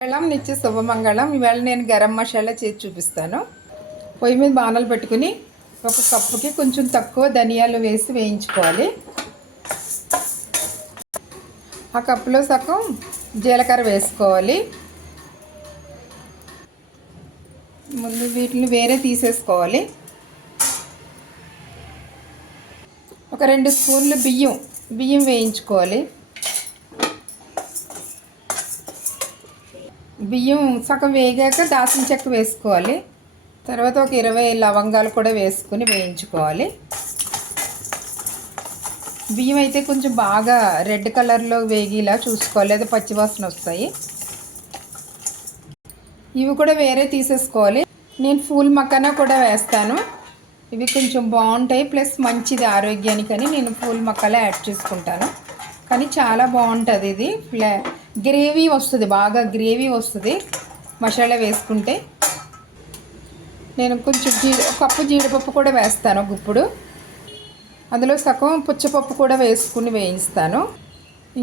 మంగళం నిత్య శుభమంగళం. ఇవాళ నేను గరం మసాలా చేసి చూపిస్తాను. పొయ్యి మీద బాణలు పెట్టుకుని ఒక కప్పుకి కొంచెం తక్కువ ధనియాలు వేసి వేయించుకోవాలి. ఆ కప్పులో సగం జీలకర్ర వేసుకోవాలి. ముందు వీటిని వేరే తీసేసుకోవాలి. ఒక 2 స్పూన్లు బియ్యం వేయించుకోవాలి. బియ్యం సగం వేగాక దాల్చిన చెక్క వేసుకోవాలి. తర్వాత ఒక 20 లవంగాలు కూడా వేసుకుని వేయించుకోవాలి. బియ్యం అయితే కొంచెం బాగా రెడ్ కలర్లో వేగిలా చూసుకోవాలి, లేదా పచ్చివాసన వస్తాయి. ఇవి కూడా వేరే తీసేసుకోవాలి. నేను ఫూల్ మకానా కూడా వేస్తాను. ఇవి కొంచెం బాగుంటాయి, ప్లస్ మంచిది ఆరోగ్యానికని నేను ఫూల్ మకాలా యాడ్ చేసుకుంటాను. కానీ చాలా బాగుంటుంది. ఇది గ్రేవీ వస్తుంది, బాగా గ్రేవీ వస్తుంది మసాలా వేసుకుంటే. నేను కొంచెం కప్పు జీడిపప్పు కూడా వేస్తాను గుప్పుడు. అందులో సగం పుచ్చపప్పు కూడా వేసుకుని వేయిస్తాను.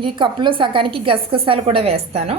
ఈ కప్పులో సగానికి గసగసాలు కూడా వేస్తాను.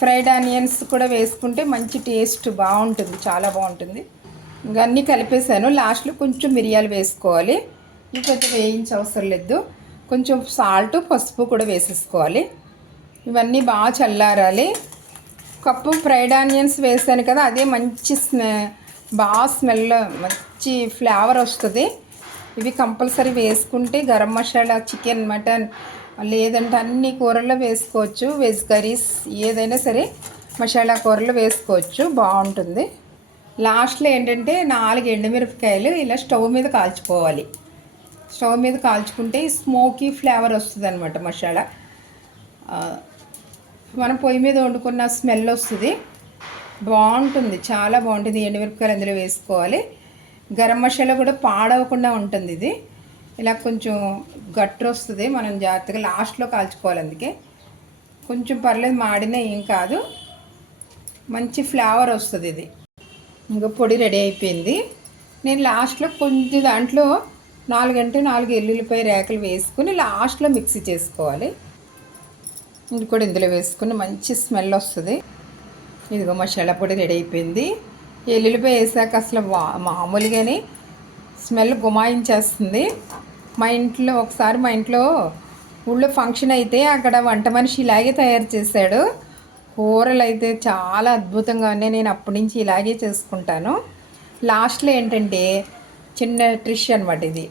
ఫ్రైడ్ ఆనియన్స్ కూడా వేసుకుంటే మంచి టేస్ట్ బాగుంటుంది, చాలా బాగుంటుంది. ఇంకా అన్నీ కలిపేసాను. లాస్ట్లో కొంచెం మిరియాలు వేసుకోవాలి. ఇంకొంచెం వేయించే అవసరం లేదు. కొంచెం సాల్ట్, పసుపు కూడా వేసేసుకోవాలి. ఇవన్నీ బాగా చల్లారాలి. కప్పు ఫ్రైడ్ ఆనియన్స్ వేసాను కదా, అదే మంచి బాగా స్మెల్, మంచి ఫ్లేవర్ వస్తుంది. ఇవి కంపల్సరీ వేసుకుంటే గరం మసాలా, చికెన్, మటన్ లేదంటే అన్ని కూరల్లో వేసుకోవచ్చు. వెజ్ కర్రీస్ ఏదైనా సరే మసాలా కూరలు వేసుకోవచ్చు, బాగుంటుంది. లాస్ట్లో ఏంటంటే 4 ఎండుమిరపకాయలు ఇలా స్టవ్ మీద కాల్చుకోవాలి. స్టవ్ మీద కాల్చుకుంటే స్మోకీ ఫ్లేవర్ వస్తుంది అనమాట. మసాలా మనం పొయ్యి మీద వండుకున్న స్మెల్ వస్తుంది, బాగుంటుంది, చాలా బాగుంటుంది. ఎండుమిరపకాయలు అందులో వేసుకోవాలి. గరం మసాలా కూడా పాడవకుండా ఉంటుంది. ఇది ఇలా కొంచెం గట్టు వస్తుంది, మనం జాగ్రత్తగా లాస్ట్లో కాల్చుకోవాలి. అందుకే కొంచెం పర్లేదు, మాడినా ఏం కాదు, మంచి ఫ్లేవర్ వస్తుంది ఇది. ఇంకా పొడి రెడీ అయిపోయింది. నేను లాస్ట్లో కొంచెం దాంట్లో 4 ఎల్లుల్లిపాయ రేకలు వేసుకుని లాస్ట్లో మిక్సీ చేసుకోవాలి. ఇది కూడా ఇందులో వేసుకుని మంచి స్మెల్ వస్తుంది. ఇదిగో మసాలా పొడి రెడీ అయిపోయింది. ఎల్లుల్లిపాయ వేసాక అసలు మామూలుగానే స్మెల్ గుమాయించేస్తుంది. మా ఇంట్లో ఊళ్ళో ఫంక్షన్ అయితే అక్కడ వంట మనిషి ఇలాగే తయారు చేశాడు. కూరలు అయితే చాలా అద్భుతంగా ఉన్నాయి. నేను అప్పటి నుంచి ఇలాగే చేసుకుంటాను. లాస్ట్లో ఏంటంటే చిన్న ట్రిష్ అనమాట. ఇది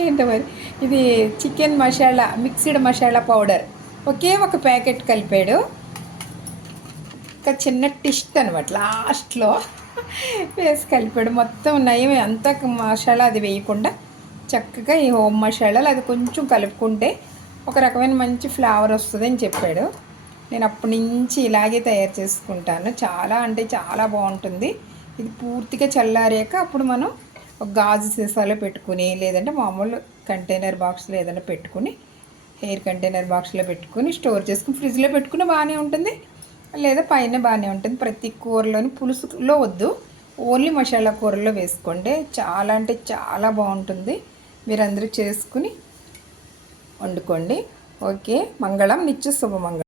ఏంటో మరి, ఇది chicken masala, mixed masala powder ఒకే ఒక ప్యాకెట్ కలిపాడు. ఒక చిన్న టిస్ట్ అనమాట, లాస్ట్లో వేసి కలిపాడు. మొత్తం నయం అంతా మసాలా అది వేయకుండా చక్కగా ఈ హోమ్ మసాలాలు అది కొంచెం కలుపుకుంటే ఒక రకమైన మంచి ఫ్లేవర్ వస్తుంది అని చెప్పాడు. నేను అప్పటి నుంచి ఇలాగే తయారు చేసుకుంటాను. చాలా అంటే చాలా బాగుంటుంది. ఇది పూర్తిగా చల్లారాక అప్పుడు మనం ఒక గాజు సీసాలో పెట్టుకుని, లేదంటే మామూలు కంటైనర్ బాక్స్లో ఏదైనా పెట్టుకుని, ఎయిర్ కంటైనర్ బాక్స్లో పెట్టుకుని స్టోర్ చేసుకుని ఫ్రిడ్జ్లో పెట్టుకుని బాగానే ఉంటుంది, లేదా పైన బాగానే ఉంటుంది. ప్రతి కూరలోని పులుసులో వద్దు, ఓన్లీ మసాలా కూరల్లో వేసుకోండి. చాలా అంటే చాలా బాగుంటుంది. మీరందరూ చేసుకుని వండుకోండి. ఓకే. మంగళం నిత్య శుభమంగళం.